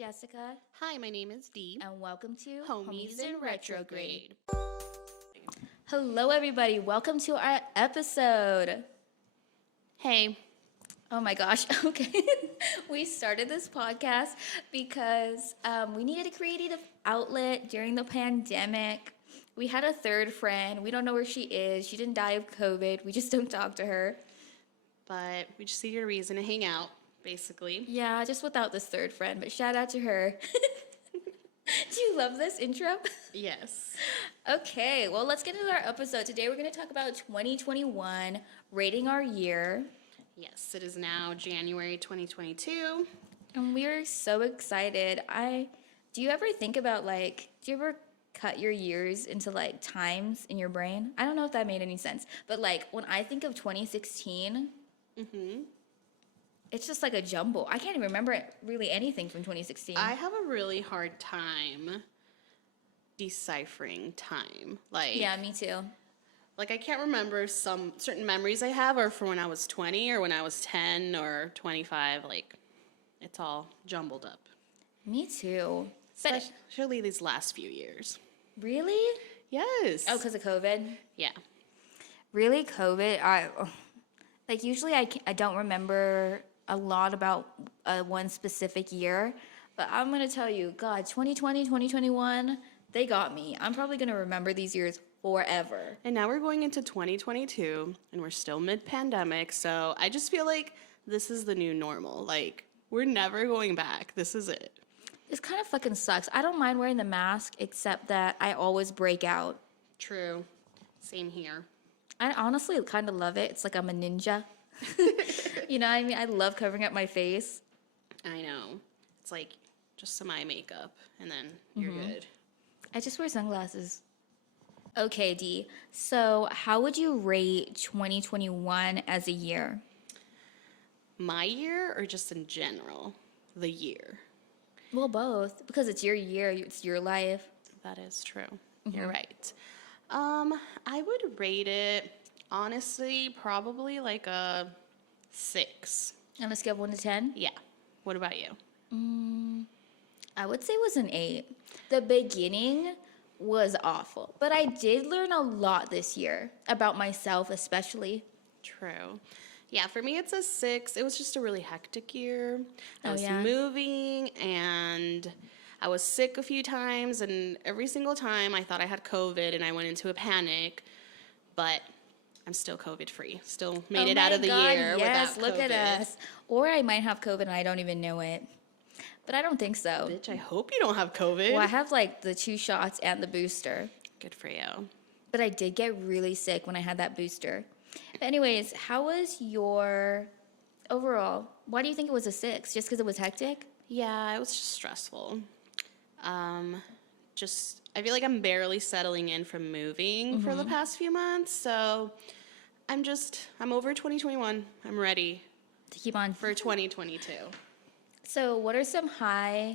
Jessica, Hi, my name is Dee. and welcome to Homies in Retrograde. Hello, everybody. Welcome to our episode. Hey. Oh my gosh. Okay. We started this podcast because we needed a creative outlet during the pandemic. We had a third friend. We don't know where she is. She didn't die of COVID. We just don't talk to her. But we just needed a reason to hang out, basically. Yeah, just without this third friend, but shout out to her. Do you love this intro? Yes. Okay, well, let's get into our episode. Today we're going to talk about 2021, rating our year. Yes, it is now January 2022. And we're so excited. Do you ever think about do you ever cut your years into times in your brain? I don't know if that made any sense, but when I think of 2016, it's just like a jumble. I can't even remember really anything from 2016. I have a really hard time deciphering time. Yeah, me too. I can't remember some certain memories I have are from when I was 20 or when I was 10 or 25. It's all jumbled up. Me too. But Especially these last few years. really? Yes. Oh, because of COVID? Yeah. Really, COVID? Usually I don't remember a lot about one specific year, but I'm going to tell you, God, 2020, 2021, they got me. I'm probably going to remember these years forever. And now we're going into 2022, and we're still mid-pandemic, so I just feel like this is the new normal. We're never going back. This is it. This kind of fucking sucks. I don't mind wearing the mask, except that I always break out. True. Same here. I honestly kind of love it. It's like I'm a ninja. You know what I mean? I love covering up my face. I know. It's just some eye makeup, and then you're good. I just wear sunglasses. Okay, Dee. So how would you rate 2021 as a year? My year, or just in general? The year. Well, both. Because it's your year, it's your life. That is true. You're right. I would rate it, honestly, probably a 6. On a scale of 1 to 10? Yeah. What about you? I would say it was an 8. The beginning was awful. But I did learn a lot this year about myself, especially. True. Yeah, for me it's a 6. It was just a really hectic year. I was yeah? moving, and I was sick a few times, and every single time I thought I had COVID and I went into a panic, but I'm still COVID free. Still made it out of the year yes, without COVID. Look at us. Or I might have COVID and I don't even know it. But I don't think so. Bitch, I hope you don't have COVID. Well, I have the 2 shots and the booster. Good for you. But I did get really sick when I had that booster. But anyways, how was your overall? Why do you think it was a 6? Just because it was hectic? Yeah, it was just stressful. I feel like I'm barely settling in from moving for the past few months, so I'm over 2021. I'm ready To keep on. for 2022. So what are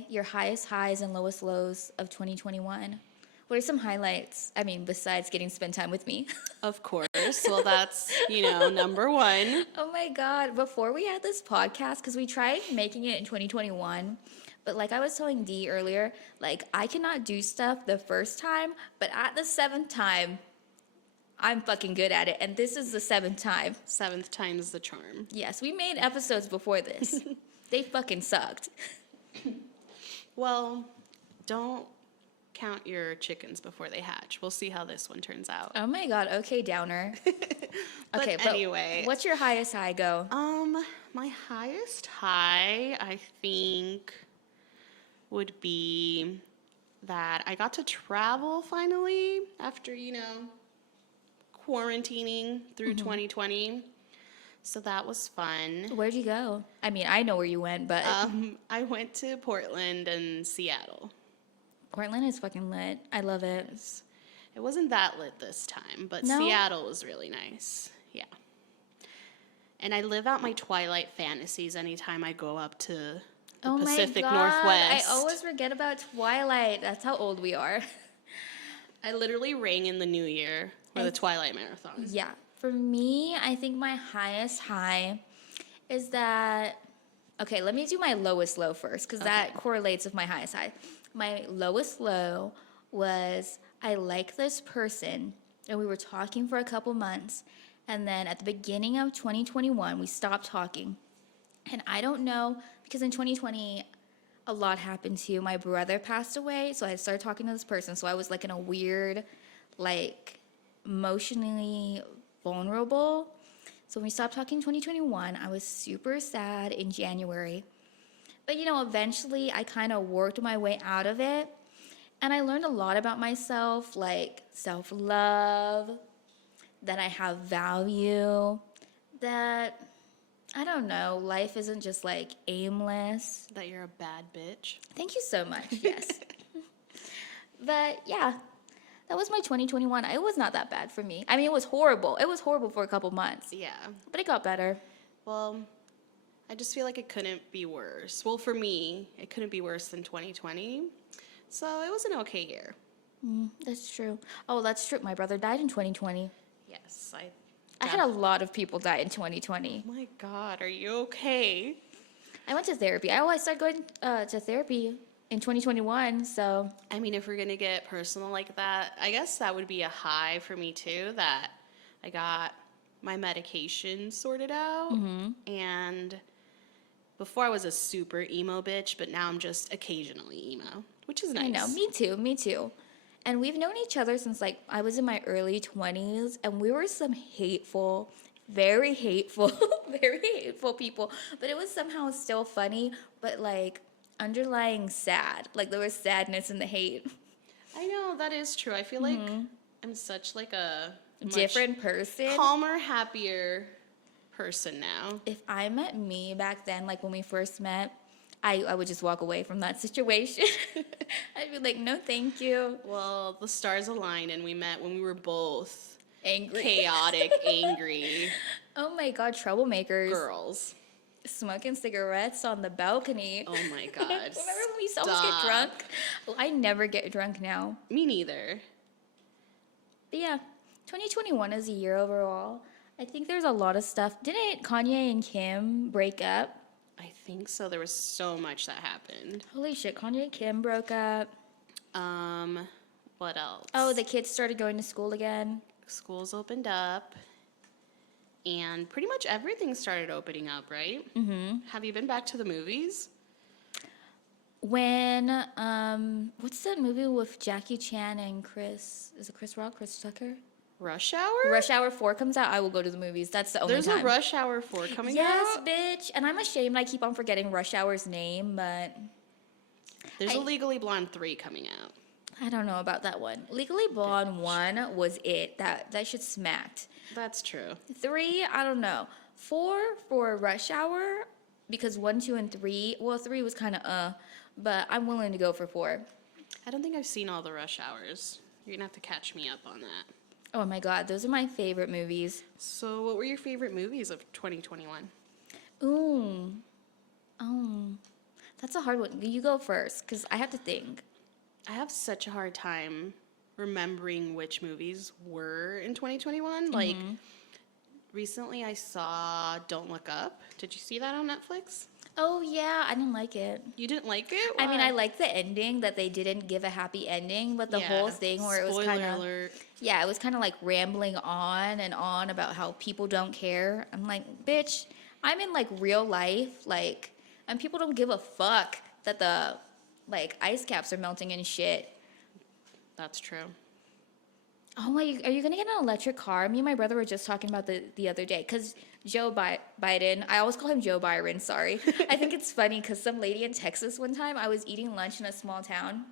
your highest highs and lowest lows of 2021? What are some highlights? I mean, besides getting to spend time with me. Of course. Well, that's, number one. Oh my God. Before we had this podcast, because we tried making it in 2021, but like I was telling Dee earlier, I cannot do stuff the first time, but at the 7th time, I'm fucking good at it. And this is the 7th time. 7th time's the charm. Yes, we made episodes before this. They fucking sucked. Well, don't count your chickens before they hatch. We'll see how this one turns out. Oh my God. Okay, downer. But anyway. What's your highest high go? My highest high, I think, would be that I got to travel finally after, quarantining through 2020. So that was fun. Where'd you go? I mean, I know where you went, but I went to Portland and Seattle. Portland is fucking lit. I love it. It wasn't that lit this time, but No? Seattle was really nice. Yeah. And I live out my Twilight fantasies anytime I go up to the Pacific Northwest. I always forget about Twilight. That's how old we are. I literally rang in the new year for the Twilight Marathon. Yeah. For me, I think my highest high is that Okay, let me do my lowest low first because that correlates with my highest high. My lowest low was I like this person and we were talking for a couple months. And then at the beginning of 2021, we stopped talking. And I don't know, because in 2020, a lot happened too. My brother passed away, so I started talking to this person. So I was like in a weird, like, emotionally vulnerable. So when we stopped talking in 2021, I was super sad in January. But eventually I kind of worked my way out of it. And I learned a lot about myself, like self-love, that I have value, that, I don't know, life isn't just like aimless. That you're a bad bitch. Thank you so much, yes. But yeah, that was my 2021. It was not that bad for me. I mean, it was horrible. It was horrible for a couple months. Yeah. But it got better. Well, I just feel like it couldn't be worse. Well, for me, it couldn't be worse than 2020. So it was an okay year. That's true. Oh, that's true. My brother died in 2020. Yes, I had a lot of people die in 2020. Oh my God, are you okay? I went to therapy. I started going to therapy in 2021, so. I mean, if we're going to get personal like that, I guess that would be a high for me too, that I got my medication sorted out. And before I was a super emo bitch, but now I'm just occasionally emo, which is nice. I know, me too. And we've known each other since like I was in my early 20s, and we were some hateful, very hateful, very hateful people. But it was somehow still funny, but like underlying sad. Like there was sadness in the hate. I know, that is true. I feel like I'm such like a Different person. calmer, happier person now. If I met me back then, like when we first met, I would just walk away from that situation. I'd be like, no, thank you. Well, the stars aligned and we met when we were both Angry. chaotic, angry Oh my God, troublemakers. girls. Smoking cigarettes on the balcony. Oh my God. Remember when we used to almost get drunk? Well, I never get drunk now. Me neither. But yeah, 2021 is a year overall. I think there's a lot of stuff. Didn't Kanye and Kim break up? I think so. There was so much that happened. Holy shit, Kanye and Kim broke up. What else? Oh, the kids started going to school again. Schools opened up. And pretty much everything started opening up, right? Have you been back to the movies? When, what's that movie with Jackie Chan and Chris Rock, Chris Tucker? Rush Hour? Rush Hour 4 comes out, I will go to the movies. That's the only There's time. a Rush Hour 4 coming Yes, out? bitch. And I'm ashamed I keep on forgetting Rush Hour's name, but There's a Legally Blonde 3 coming out. I don't know about that one. Legally Blonde 1 was it. That shit smacked. That's true. 3, I don't know. 4 for Rush Hour, because 1, 2, and 3, well, 3 was kind of but I'm willing to go for 4. I don't think I've seen all the Rush Hours. You're going to have to catch me up on that. Oh my God, those are my favorite movies. So what were your favorite movies of 2021? Ooh. Oh. That's a hard one. You go first, because I have to think. I have such a hard time remembering which movies were in 2021. Like, recently I saw Don't Look Up. Did you see that on Netflix? Oh, yeah, I didn't like it. You didn't like it? I mean, Why? I liked the ending, that they didn't give a happy ending, but the whole thing where it was Spoiler kind of, alert. yeah, it was kind of like rambling on and on about how people don't care. I'm like, bitch, I'm in like real life, like, and people don't give a fuck that the like ice caps are melting and shit. That's true. Oh my, are you gonna get an electric car? Me and my brother were just talking about the other day, because Joe Biden, I always call him Joe Byron, sorry. I think it's funny because some lady in Texas one time, I was eating lunch in a small town,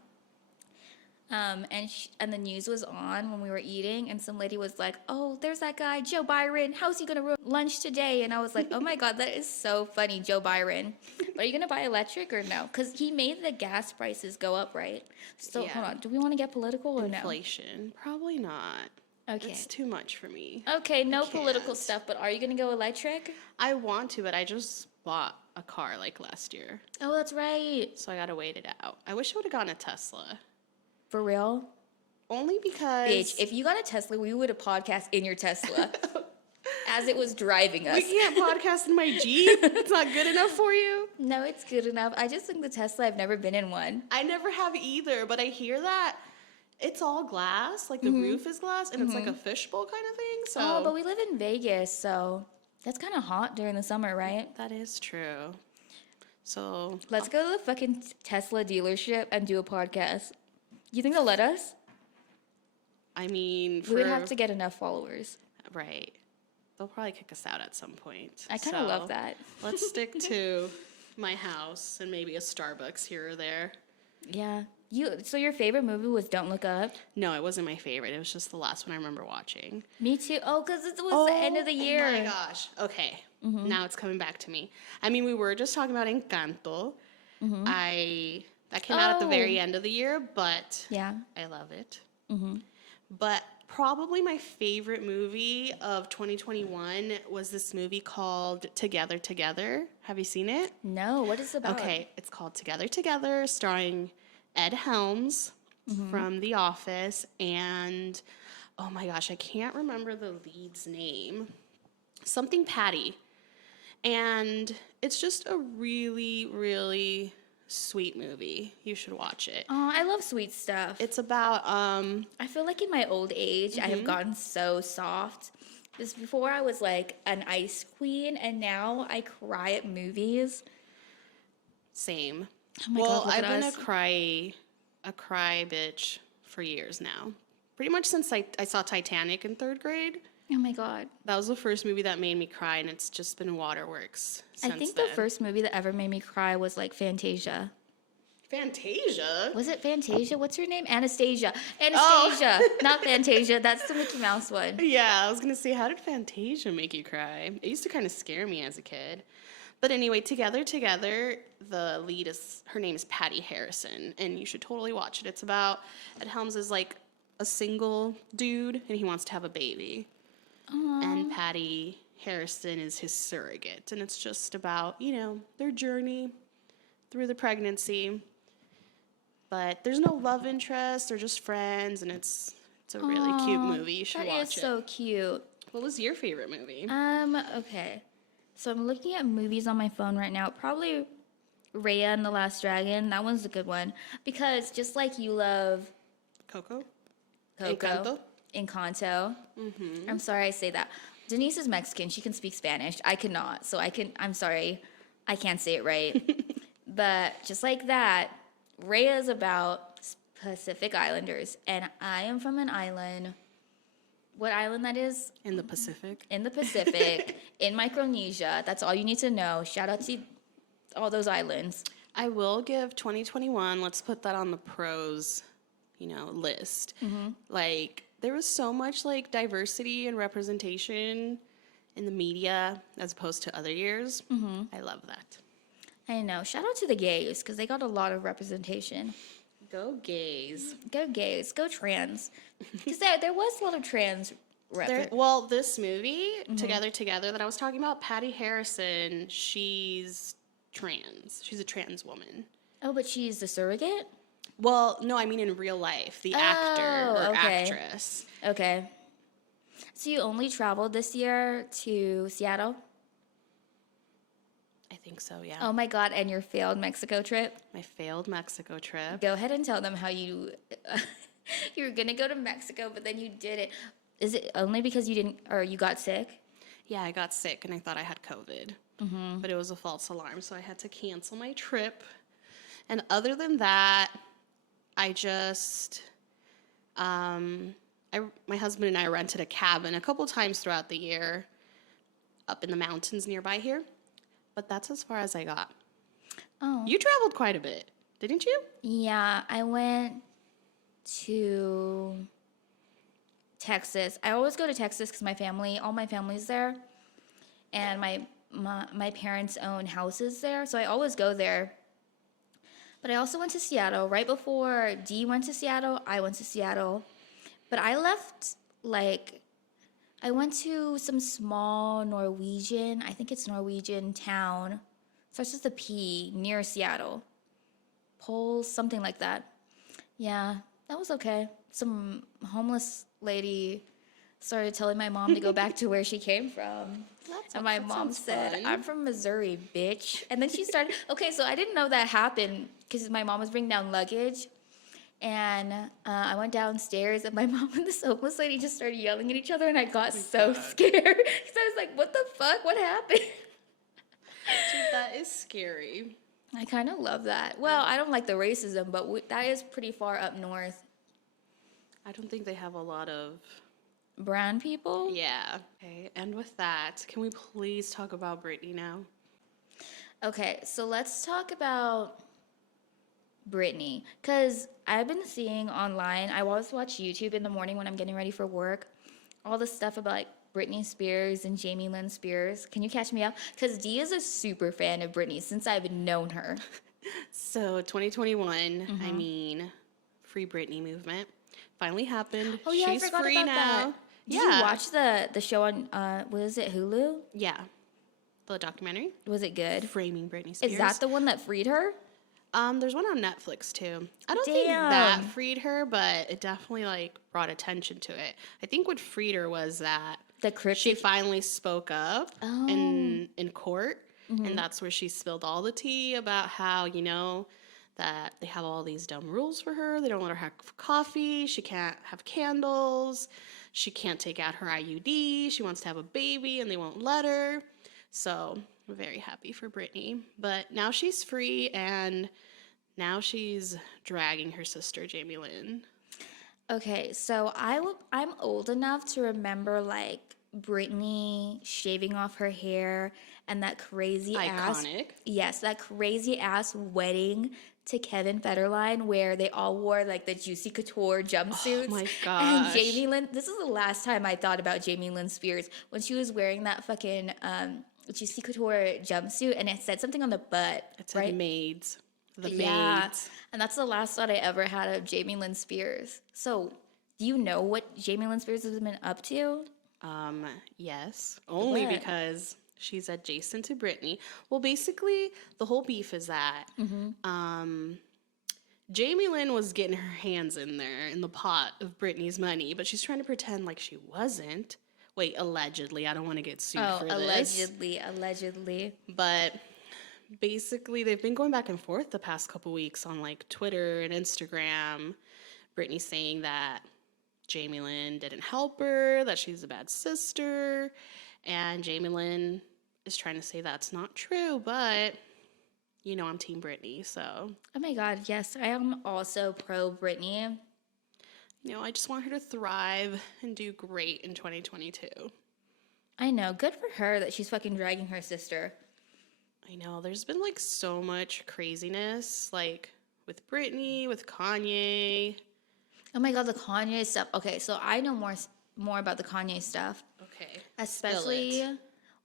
and the news was on when we were eating, and some lady was like, oh, there's that guy, Joe Byron, how's he gonna ruin lunch today? And I was like, oh my God, that is so funny, Joe Byron. But are you gonna buy electric or no? Because he made the gas prices go up, right? So Yeah. hold on, do we want to get political or no? Inflation. Probably not. Okay. It's too much for me. Okay, no can't. political stuff, but are you gonna go electric? I want to, but I just bought a car like last year. Oh, that's right. So I gotta wait it out. I wish I would have gotten a Tesla. For real? Only because... Bitch, if you got a Tesla, we would have podcast in your Tesla as it was driving us. we can't podcast in my Jeep. It's not good enough for you. No, it's good enough. I just think the Tesla, I've never been in one. I never have either, but I hear that it's all glass, like the roof is glass, and it's like a fishbowl kind of thing. So Oh, but we live in Vegas, so that's kind of hot during the summer, right? that is true. So Let's go to the fucking Tesla dealership and do a podcast. You think they'll let us? I mean, We would have to get enough followers. right. They'll probably kick us out at some point. I kind of love that. Let's stick to my house and maybe a Starbucks here or there. Yeah. So your favorite movie was Don't Look Up? No, it wasn't my favorite. It was just the last one I remember watching. Me too. Oh, because it was the end of the year. Oh my gosh. Okay. Now it's coming back to me. I mean, we were just talking about Encanto. That came out at the very end of the year, but Yeah. I love it. But probably my favorite movie of 2021 was this movie called Together Together. Have you seen it? No, what is it about? Okay, it's called Together Together, starring Ed Helms from The Office, and oh my gosh, I can't remember the lead's name. Something Patty. And it's just a really, really sweet movie. You should watch it. Oh, I love sweet stuff. It's about I feel like in my old age, I have gotten so soft. Because before I was like an ice queen, and now I cry at movies. same. Oh my Well, God, look I've at been us. a cry bitch for years now. Pretty much since I saw Titanic in 3rd grade. Oh my God. That was the first movie that made me cry, and it's just been waterworks since I think then. the first movie that ever made me cry was like Fantasia. Fantasia? Was it Fantasia? What's her name? Anastasia. Anastasia. Not Fantasia. That's the Mickey Mouse one. Yeah, I was going to say, how did Fantasia make you cry? It used to kind of scare me as a kid. But anyway, Together, the lead her name is Patty Harrison, and you should totally watch it. It's about, Ed Helms is like a single dude, and he wants to have a baby. And Patty Harrison is his surrogate, and it's just about, their journey through the pregnancy. But there's no love interest, they're just friends, and it's a really cute movie. You should watch That is it. so cute. What was your favorite movie? Okay. So I'm looking at movies on my phone right now. Probably Raya and the Last Dragon. That one's a good one. Because just like you love Coco? Coco, Encanto. I'm sorry I say that. Denise is Mexican. She can speak Spanish. I cannot. So I'm sorry. I can't say it right. But just like that, Raya is about Pacific Islanders. And I am from an island. What island that is? In the Pacific? In the Pacific, in Micronesia. That's all you need to know. Shout out to all those islands. I will give 2021, let's put that on the pros, list. Like, there was so much, like, diversity and representation in the media as opposed to other years. I love that. I know. Shout out to the gays, because they got a lot of representation. Go gays. Go gays. Go trans. Because there was a lot of trans This movie, Together, that I was talking about, Patty Harrison, she's trans. She's a trans woman. Oh, but she's the surrogate? Well, no, I mean in real life, the actor or okay. actress. Okay. So you only traveled this year to Seattle? I think so, yeah. Oh my God, and your failed Mexico trip? My failed Mexico trip. Go ahead and tell them how you were going to go to Mexico, but then you didn't. Is it only because you didn't, or you got sick? Yeah, I got sick and I thought I had COVID. But it was a false alarm, so I had to cancel my trip. And other than that, I just, my husband and I rented a cabin a couple times throughout the year up in the mountains nearby here. But that's as far as I got. Oh. You traveled quite a bit, didn't you? Yeah, I went to Texas. I always go to Texas because all my family's there. And my parents own houses there, so I always go there. But I also went to Seattle. Right before Dee went to Seattle, I went to Seattle. But I left, I went to some small I think it's Norwegian town. Starts with a P, near Seattle. Poles, something like that. Yeah, that was okay. Some homeless lady started telling my mom to go back to where she came from. And my that mom sounds said, fun. I'm from Missouri, bitch. And then she started, okay, so I didn't know that happened because my mom was bringing down luggage. And I went downstairs, and my mom and this homeless lady just started yelling at each other, and I got so scared because I was like, "What the fuck? What happened?" Dude, that is scary. I kind of love that. Well, I don't like the racism, but that is pretty far up north. I don't think they have a lot of. Brown people? Yeah. Okay. And with that, can we please talk about Britney now? Okay, so let's talk about Britney, because I've been seeing online, I always watch YouTube in the morning when I'm getting ready for work, all the stuff about like Britney Spears and Jamie Lynn Spears. Can you catch me up? Because Dee is a super fan of Britney since I've known her. So 2021, I mean, Free Britney movement finally happened. Oh yeah, She's I forgot free about now. that. Did you watch the show on, what is it, Hulu? Yeah. The documentary, Was it good? Framing Britney Spears. Is that the one that freed her? There's one on Netflix too. I don't think that freed her, but it definitely like brought attention to it. I think what freed her was that The cryptic. she finally spoke up in court, and that's where she spilled all the tea about how, that they have all these dumb rules for her. They don't let her have coffee. She can't have candles. She can't take out her IUD. She wants to have a baby, and they won't let her. So we're very happy for Britney. But now she's free, and now she's dragging her sister, Jamie Lynn. Okay, so I'm old enough to remember like Britney shaving off her hair and that crazy ass. Iconic. Yes, that crazy ass wedding to Kevin Federline where they all wore like the Juicy Couture jumpsuits. Oh my And gosh. Jamie Lynn, this is the last time I thought about Jamie Lynn Spears when she was wearing that fucking Juicy Couture jumpsuit and it said something on the butt, It said right? maids. The Yeah, maids. and that's the last thought I ever had of Jamie Lynn Spears. So, do you know what Jamie Lynn Spears has been up to? Yes. Only What? because she's adjacent to Britney. Well, basically, the whole beef is that Jamie Lynn was getting her hands in there in the pot of Britney's money, but she's trying to pretend like she wasn't. Wait, allegedly. I don't want to get sued for this. Allegedly. But basically, they've been going back and forth the past couple weeks on like Twitter and Instagram. Britney saying that Jamie Lynn didn't help her, that she's a bad sister, and Jamie Lynn is trying to say that's not true, but I'm Team Britney, so. Oh my God, yes, I am also pro Britney. I just want her to thrive and do great in 2022. I know, good for her that she's fucking dragging her sister. I know, there's been like so much craziness, like with Britney, with Kanye. Oh my God, the Kanye stuff. Okay, so I know more about the Kanye stuff. Okay. Especially,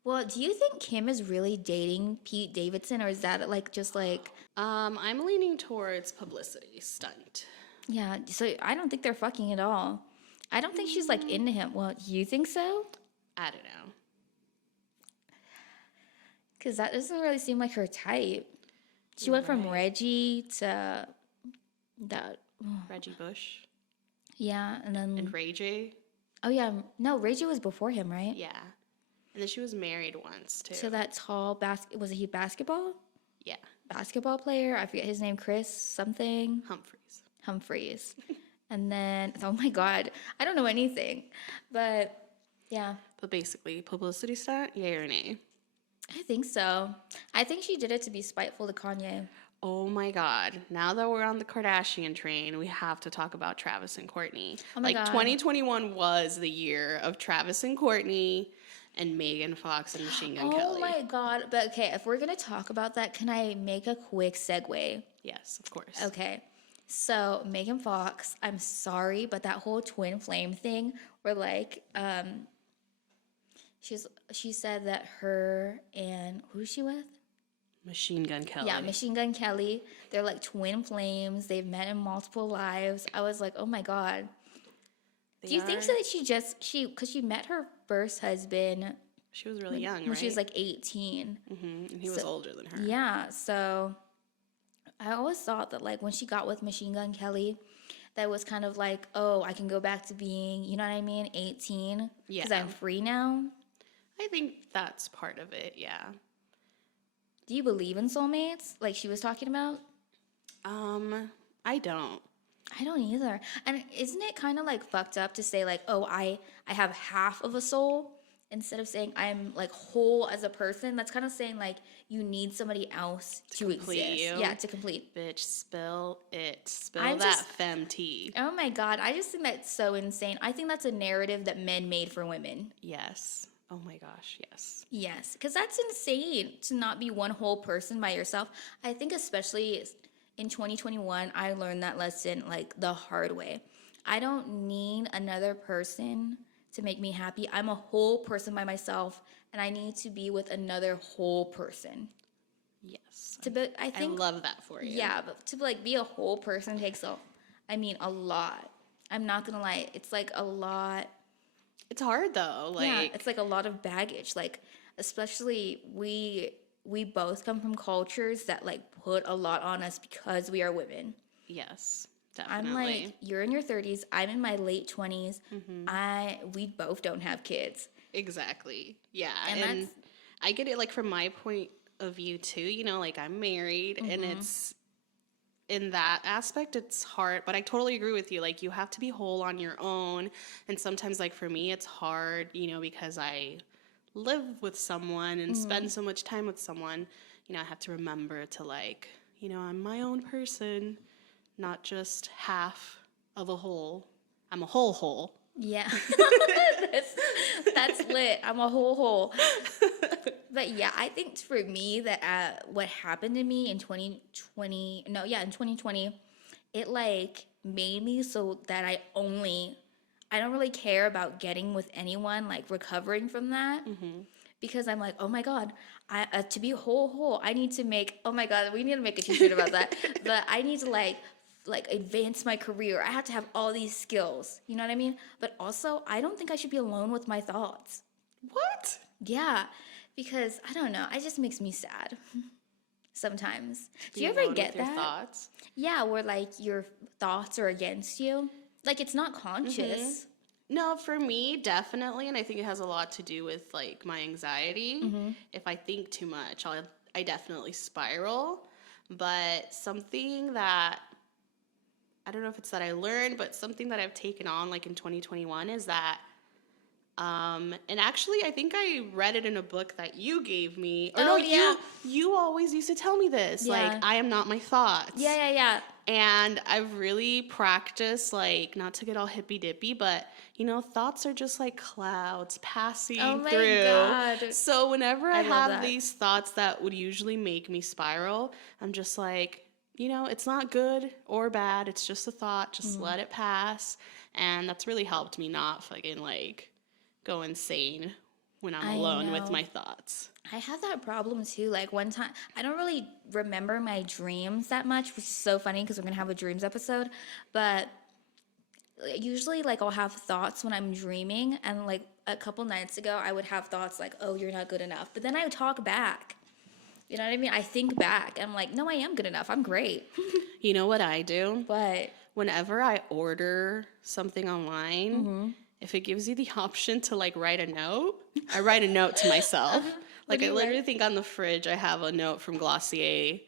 well, do you think Kim is really dating Pete Davidson, or is that like just like? I'm leaning towards publicity stunt. Yeah, so I don't think they're fucking at all. I don't think she's like into him. Well, you think so? I don't know. Because that doesn't really seem like her type. She went from Reggie to that. Reggie Bush Yeah, and then. and Ray J. Oh, yeah. No, Reggie was before him, right? Yeah. And then she was married once, too. So that tall was he basketball? Yeah. Basketball player? I forget his name, Chris something. Humphreys. And then, oh my God, I don't know anything. But yeah. But basically, publicity stunt, yay or nay? I think so. I think she did it to be spiteful to Kanye. Oh my God. Now that we're on the Kardashian train, we have to talk about Travis and Kourtney. Oh my God. 2021 was the year of Travis and Kourtney and Megan Fox and Machine Gun Kelly. Oh my God. But okay, if we're going to talk about that, can I make a quick segue? Yes, of course. Okay. So Megan Fox, I'm sorry, but that whole twin flame thing where like she said that her and who's she with? Machine Gun Kelly. Yeah, Machine Gun Kelly. They're like twin flames. They've met in multiple lives. I was like, oh my God. Do you think so that because she met her first husband. She was really young, when right? she was like 18. Mm-hmm. And he was older than her. Yeah, so I always thought that like when she got with Machine Gun Kelly, that was kind of like, oh, I can go back to being, you know what I mean, 18 because Yeah. I'm free now. I think that's part of it, yeah. Do you believe in soulmates like she was talking about? I don't. I don't either. And isn't it kind of like fucked up to say like, oh, I have half of a soul instead of saying I'm like whole as a person? That's kind of saying like you need somebody else to complete exist. you. Yeah, to complete. Bitch, spill it. Spill I'm that just- fem tea. Oh my God, I just think that's so insane. I think that's a narrative that men made for women. Yes. Oh my gosh, yes. Yes, because that's insane to not be one whole person by yourself. I think especially in 2021, I learned that lesson like the hard way. I don't need another person to make me happy. I'm a whole person by myself, and I need to be with another whole person. Yes. To be, I I think, love that for you. yeah, but to like be a whole person takes a lot. I'm not gonna lie, it's like a lot. It's hard though. Like, Yeah, it's like a lot of baggage. Like, especially we both come from cultures that like put a lot on us because we are women. yes, I'm definitely. like, you're in your 30s, I'm in my late 20s. We both don't have kids. Exactly. Yeah. And And that's- I get it like from my point of view too, you know, like I'm married and it's in that aspect it's hard, but I totally agree with you. Like you have to be whole on your own. And sometimes like for me it's hard, you know, because I live with someone and spend so much time with someone, you know, I have to remember to like, you know, I'm my own person, not just half of a whole. I'm a whole. Yeah. that's lit. I'm a whole. But yeah, I think for me that what happened to me in 2020, no, yeah, in 2020, it like made me so that I don't really care about getting with anyone, like recovering from that. Because I'm like, oh my God, to be whole, I need to make, oh my God, we need to make a t-shirt about that. But I need to like advance my career. I have to have all these skills. You know what I mean? But also, I don't think I should be alone with my thoughts. What? Yeah, because I don't know, it just makes me sad sometimes. Do Be you ever alone get with your that? thoughts? Yeah, where like your thoughts are against you. Like it's not conscious. No, for me, definitely, and I think it has a lot to do with like my anxiety. If I think too much, I definitely spiral. But something that I don't know if it's that I learned, but something that I've taken on like in 2021 is that and actually I think I read it in a book that you gave me. Or Oh, no, yeah. you always used to tell me this. Yeah. Like I am not my thoughts. Yeah. And I've really practiced, like, not to get all hippy dippy, but you know, thoughts are just like clouds passing Oh my through. God. So whenever I love have that. these thoughts that would usually make me spiral, I'm just like, you know, it's not good or bad. It's just a thought. Just let it pass. And that's really helped me not fucking like go insane when I'm I alone with know. my thoughts. I have that problem too. Like one time, I don't really remember my dreams that much, which is so funny because we're gonna have a dreams episode. But usually, like I'll have thoughts when I'm dreaming, and like a couple nights ago, I would have thoughts like, "Oh, you're not good enough," but then I would talk back. You know what I mean? I think back. I'm like, "No, I am good enough. I'm great." You know what I do? But Whenever I order something online, if it gives you the option to like write a note, I write a note to myself. Like do I you literally write? think on the fridge I have a note from Glossier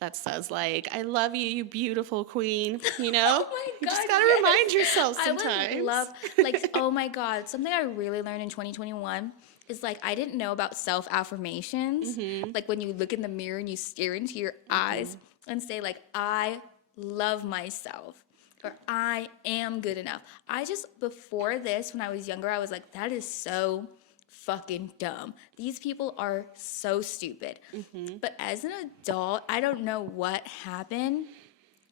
that says like, "I love you, you beautiful queen." You know, Oh my you just God, gotta yes. remind yourself I sometimes. would love, like, oh my God, something I really learned in 2021 is like, I didn't know about self affirmations. Like, when you look in the mirror and you stare into your eyes and say, like, I love myself or I am good enough. Before this, when I was younger, I was like, that is so fucking dumb. These people are so stupid. But as an adult, I don't know what happened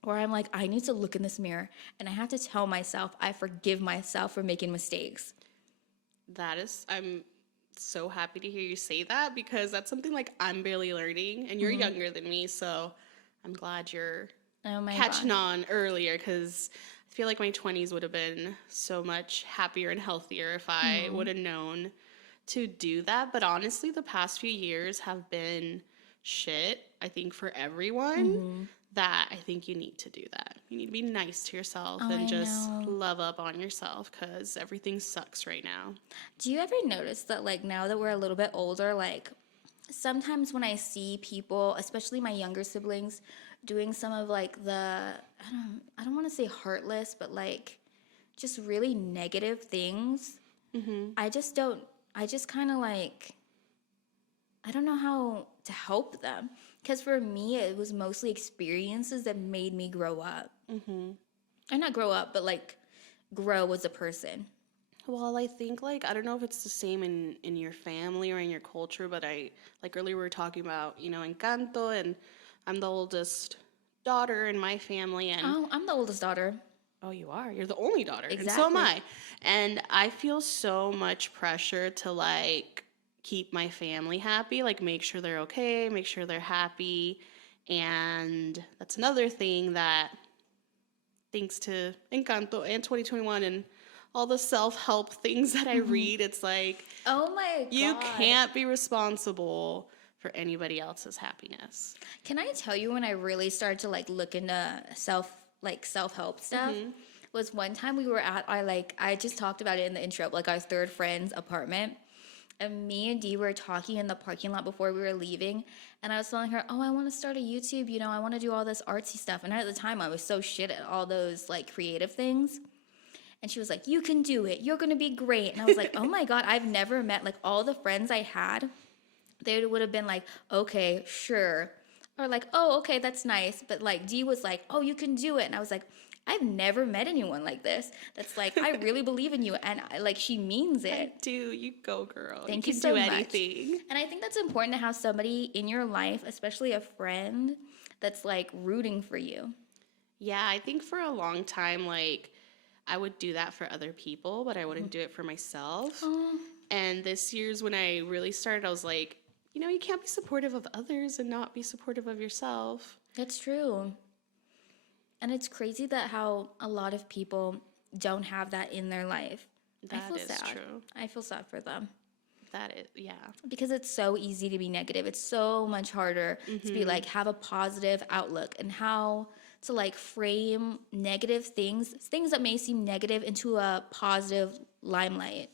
where I'm like, I need to look in this mirror and I have to tell myself I forgive myself for making mistakes. I'm so happy to hear you say that because that's something like I'm barely learning and you're younger than me, so I'm glad you're Oh my catching gosh. on earlier because I feel like my 20s would have been so much happier and healthier if I would have known to do that. But honestly, the past few years have been shit, I think, for everyone. that I think you need to do that. You need to be nice to yourself Oh, and I just know. love up on yourself because everything sucks right now. Do you ever notice that, like, now that we're a little bit older, like, sometimes when I see people, especially my younger siblings, doing some of, like, I don't want to say heartless, but, like, just really negative things, I just don't, I just kind of, like, I don't know how to help them. Because for me, it was mostly experiences that made me grow up. Or not grow up, but, like, grow as a person. Well, I think like I don't know if it's the same in your family or in your culture, but I like earlier we were talking about, Encanto, and I'm the oldest daughter in my family, and Oh, I'm the oldest daughter. oh, you are. You're the only daughter, and so am Exactly. I. And I feel so much pressure to like keep my family happy, like make sure they're okay, make sure they're happy. And that's another thing that thanks to Encanto and 2021 and all the self-help things that I read, it's like Oh my you God. can't be responsible for anybody else's happiness. Can I tell you when I really started to like look into self-help stuff? Was one time we were at I just talked about it in the intro, like our third friend's apartment. And me and Dee were talking in the parking lot before we were leaving. And I was telling her, oh, I want to start a YouTube, I want to do all this artsy stuff. And at the time I was so shit at all those like creative things. And she was like, you can do it. You're going to be great. And I was like, oh my God, I've never met like all the friends I had. They would have been like, okay, sure. Or like, oh, okay, that's nice. But like Dee was like, oh, you can do it. And I was like, I've never met anyone like this. That's like, I really believe in you. And she means I it. do. You go, girl. Thank you you can so do much. anything. And I think that's important to have somebody in your life, especially a friend, that's like rooting for you. Yeah, I think for a long time, like, I would do that for other people, but I wouldn't do it for myself. Oh, And this year's when I really started, I was like, you can't be supportive of others and not be supportive of yourself. that's true. And it's crazy that how a lot of people don't have that in their life. I That feel is sad. true. I feel sad for them. That is, yeah. Because it's so easy to be negative. It's so much harder to be like, have a positive outlook and how to like frame negative things that may seem negative into a positive limelight.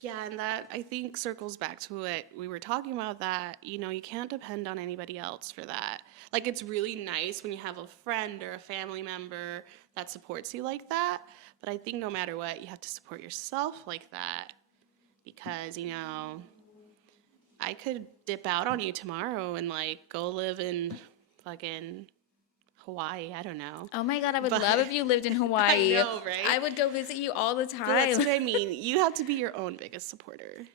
Yeah, and that I think circles back to what we were talking about that, you can't depend on anybody else for that. Like, it's really nice when you have a friend or a family member that supports you like that, but I think no matter what, you have to support yourself like that because, I could dip out on you tomorrow and, like, go live in fucking Hawaii. I don't know. Oh my God, I would But- love if you lived in Hawaii. I know, right? I would go visit you all the But that's time. what I mean. You have to be your own biggest supporter.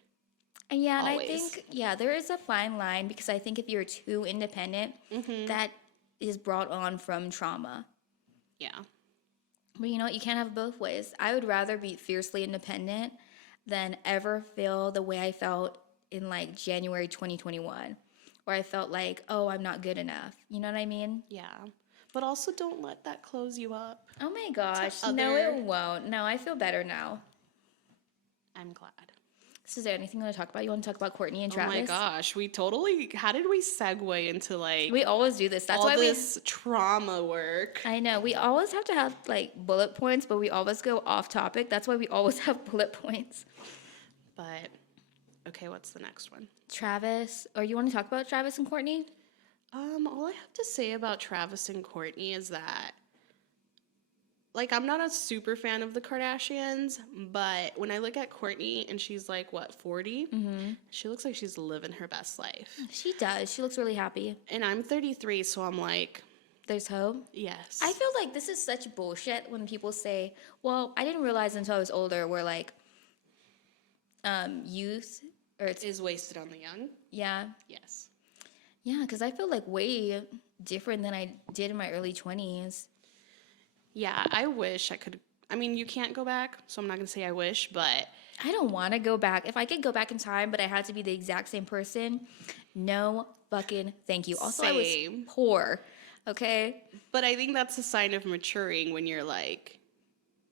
And yeah, and I Always. think, there is a fine line because I think if you're too independent, that is brought on from trauma. Yeah. But you know what? You can't have it both ways. I would rather be fiercely independent than ever feel the way I felt in like January 2021, where I felt like, oh, I'm not good enough. You know what I mean? Yeah. But also don't let that close you up. Oh my gosh. To No, other- it won't. No, I feel better now. I'm glad. So is there anything you want to talk about? You want to talk about Courtney and Oh Travis? my gosh, how did we segue into like We always do this. That's all why this trauma work? I know. We always have to have like bullet points, but we always go off topic. That's why we always have bullet points. But okay, what's the next one? Travis, or you want to talk about Travis and Courtney? All I have to say about Travis and Courtney is that like I'm not a super fan of the Kardashians, but when I look at Courtney and she's like what, 40? She looks like she's living her best life. She does. She looks really happy. And I'm 33, so I'm like, There's hope. yes. I feel like this is such bullshit when people say, well, I didn't realize until I was older where like youth or it's is wasted on the young. yeah. Yes. Yeah, because I feel like way different than I did in my early 20s. Yeah, I wish I could. I mean, you can't go back, so I'm not going to say I wish, but I don't want to go back. If I could go back in time, but I had to be the exact same person, no fucking thank you. Also, I Same. was poor, okay? I think that's a sign of maturing when you're like,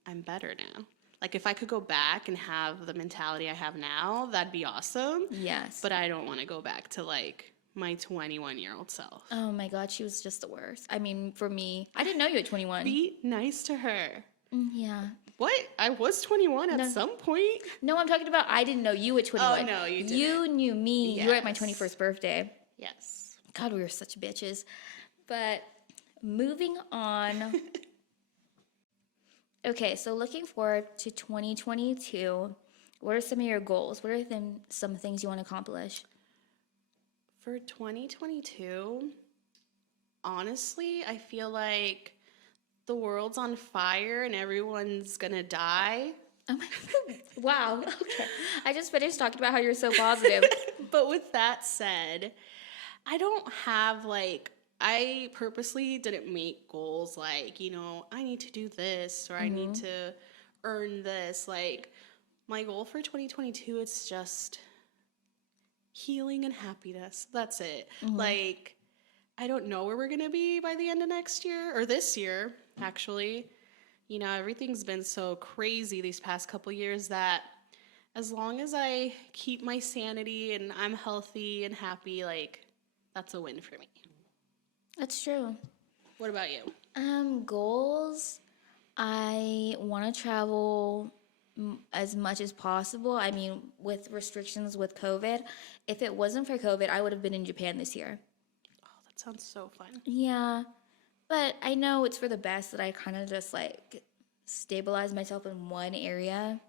I'm better now. Like, if I could go back and have the mentality I have now, that'd be awesome. Yes. But I don't want to go back to, like, my 21-year-old self. Oh my God, she was just the worst. I mean, for me, I didn't know you at 21. Be nice to her. Yeah. What? I was 21 at No. some point. No, I'm talking about I didn't know you at 21. Oh, no, you You didn't. knew me. You were at my Yes. 21st birthday. Yes. God, we were such bitches. But moving on. Okay, so looking forward to 2022, what are some of your goals? What are some things you want to accomplish? For 2022, honestly, I feel like the world's on fire and everyone's gonna die. Oh my, wow. Okay. I just finished talking about how you're so positive. But with that said, I don't have I purposely didn't make goals like, I need to do this or I need to earn this. Like, my goal for 2022 it's just healing and happiness. That's it. Like, I don't know where we're going to be by the end of next year or this year, actually. Everything's been so crazy these past couple years that as long as I keep my sanity and I'm healthy and happy, that's a win for me. That's true. What about you? Goals. I want to travel as much as possible. I mean, with restrictions with COVID, if it wasn't for COVID, I would have been in Japan this year. Oh, that sounds so fun. Yeah, but I know it's for the best that I kind of just stabilize myself in one area,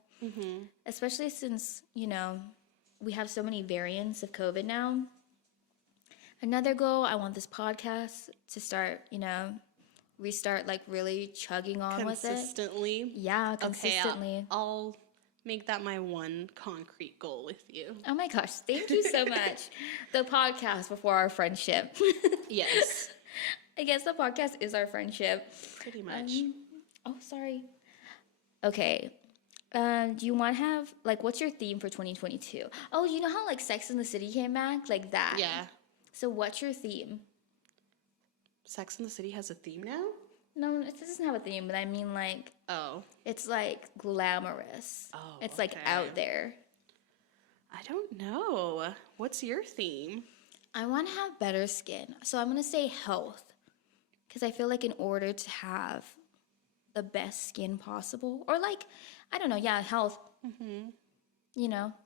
especially since, we have so many variants of COVID now. Another goal, I want this podcast to start, restart really chugging on with it. Consistently? Yeah, consistently. Okay, I'll make that my one concrete goal with you. Oh my gosh, thank you so much. The podcast before our friendship. Yes. I guess the podcast is our friendship. Pretty much. Oh, sorry. Okay. Do you want to have, what's your theme for 2022? Oh, you know how, Sex and the City came back? Like that. Yeah. So what's your theme? Sex and the City has a theme now? No, it doesn't have a theme, but I mean, Oh. it's, glamorous. Oh, It's, okay. out there. I don't know. What's your theme? I want to have better skin. So I'm going to say health. Because I feel like in order to have the best skin possible, or I don't know, yeah, health,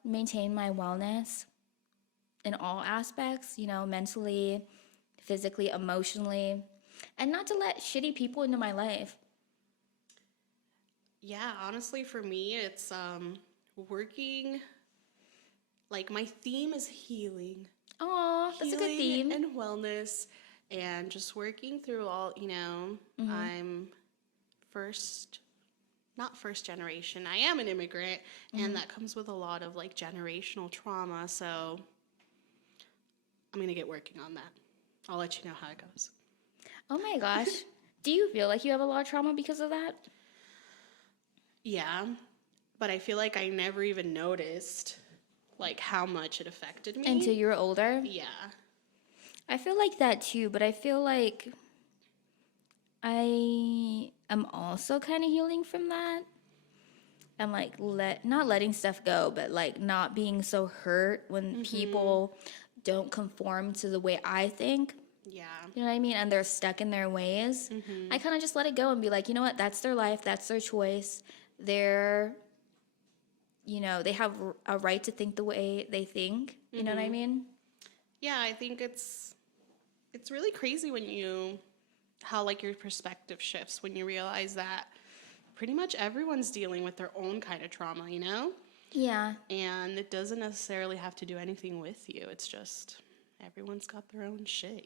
maintain my wellness in all aspects, mentally, physically, emotionally, and not to let shitty people into my life. Yeah, honestly, for me, it's working. My theme is healing. Oh, that's a good theme. And wellness, and just working through all, I'm not first generation. I am an immigrant, and that comes with a lot of generational trauma. So I'm going to get working on that. I'll let you know how it goes. Oh my gosh. Do you feel like you have a lot of trauma because of that? Yeah, but I feel like I never even noticed how much it affected me. Until you were older? Yeah. I feel like that too, but I feel like I am also kind of healing from that. I'm not letting stuff go, but not being so hurt when people don't conform to the way I think. Yeah. You know what I mean? And they're stuck in their ways. I kind of just let it go and be like, you know what? That's their life. That's their choice. They have a right to think the way they think. You know what I mean? Yeah, I think it's really crazy how your perspective shifts when you realize that pretty much everyone's dealing with their own kind of trauma, Yeah. And it doesn't necessarily have to do anything with you. It's just everyone's got their own shit,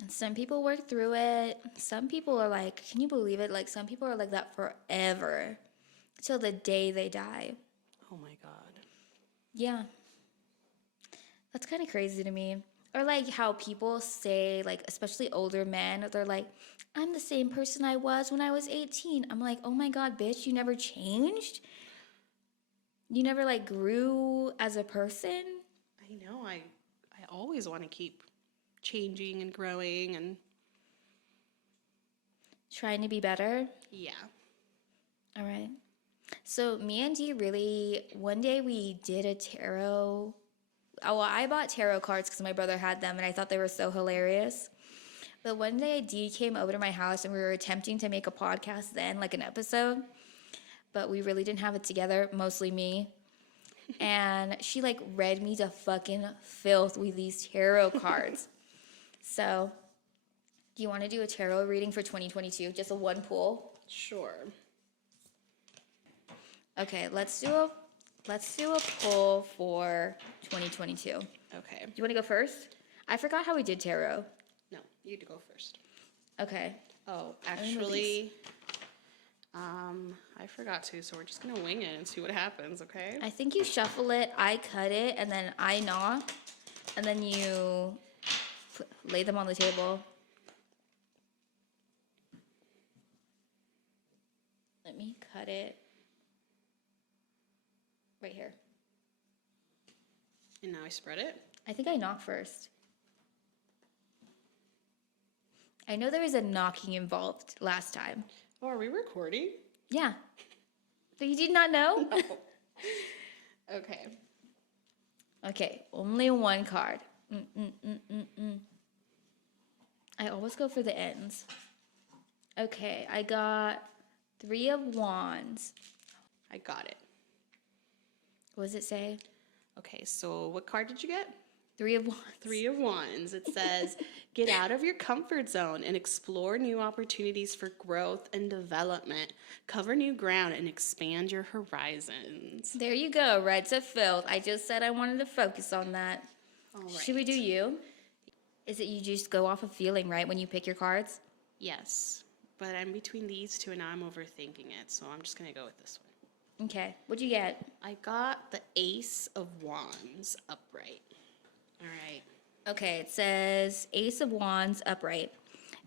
And some people work through it. Some people are can you believe it? Some people are like that forever till the day they die. Oh my God. Yeah. That's kind of crazy to me. Or how people say, especially older men, they're like, I'm the same person I was when I was 18. I'm like, oh my God, bitch, you never changed? You never grew as a person? I know. I always want to keep changing and growing and Trying to be better? yeah. All right. So me and Dee really, one day we did a tarot well, I bought tarot cards because my brother had them and I thought they were so hilarious. But one day, Dee came over to my house and we were attempting to make a podcast then, like an episode. But we really didn't have it together, mostly me. And she like read me to fucking filth with these tarot cards. So, do you want to do a tarot reading for 2022? Just a one pull? Sure. Okay, let's do a pull for 2022. Okay. Do you want to go first? I forgot how we did tarot. No, you need to go first. Okay. Oh, actually, I forgot to, so we're just gonna wing it and see what happens, okay? I think you shuffle it, I cut it, and then I knock, and then you lay them on the table. Let me cut it right here. And now I spread it. I think I knock first. I know there was a knocking involved last time. Oh, are we recording? Yeah. So you did not know? No. Okay. Okay, only one card. I always go for the ends. Okay, I got 3 of Wands. I got it. What does it say? Okay, so what card did you get? 3 of Wands. 3 of Wands. It says, get out of your comfort zone and explore new opportunities for growth and development. Cover new ground and expand your horizons. There you go, red to filth. I just said I wanted to focus on that. All right. Should we do you? Is it you just go off of feeling, right, when you pick your cards? Yes, but I'm between these two and now I'm overthinking it, so I'm just going to go with this one. Okay, what'd you get? I got the Ace of Wands upright. All right. Okay, it says Ace of Wands upright.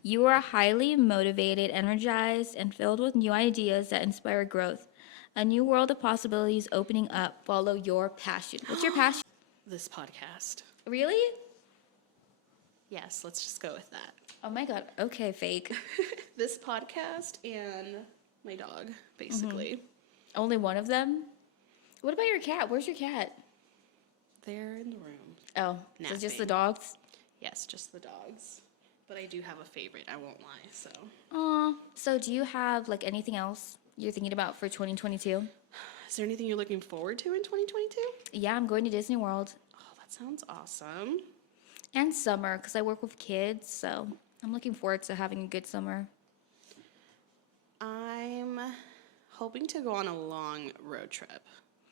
You are highly motivated, energized, and filled with new ideas that inspire growth. A new world of possibilities opening up. Follow your passion. What's your passion? This podcast. Really? Yes, let's just go with that. Oh my god. Okay, fake. This podcast and my dog, basically. Only one of them? What about your cat? Where's your cat? They're in the room. Oh, so just the Napping. dogs? Yes, just the dogs. But I do have a favorite, I won't lie, so. Aw. So do you have like anything else you're thinking about for 2022? Is there anything you're looking forward to in 2022? Yeah, I'm going to Disney World. Oh, that sounds awesome. And summer, because I work with kids, so I'm looking forward to having a good summer. I'm hoping to go on a long road trip,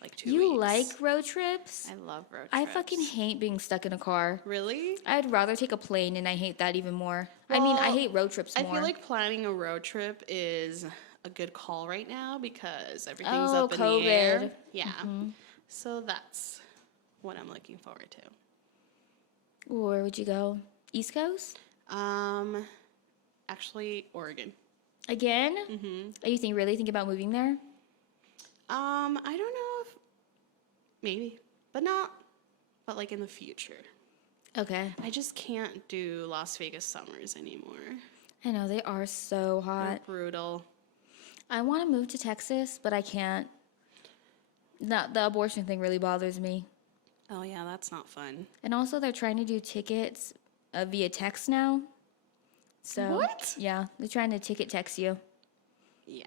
like 2 You weeks. like road trips? I love road trips. I fucking hate being stuck in a car. Really? I'd rather take a plane, and I hate that even more. I mean, I Well, hate road trips I more. feel like planning a road trip is a good call right now because everything's Oh, up in COVID. the air. Yeah. So that's what I'm looking forward to. Where would you go? East Coast? Actually, Oregon. Again? Are you really think about moving there? I don't know if maybe, but like in the future. Okay. I just can't do Las Vegas summers anymore. I know, they are so They're hot. brutal. I want to move to Texas, but I can't. No, the abortion thing really bothers me. Oh yeah, that's not fun. And also, they're trying to do tickets via text now. So What? Yeah, they're trying to ticket text you. Yeah,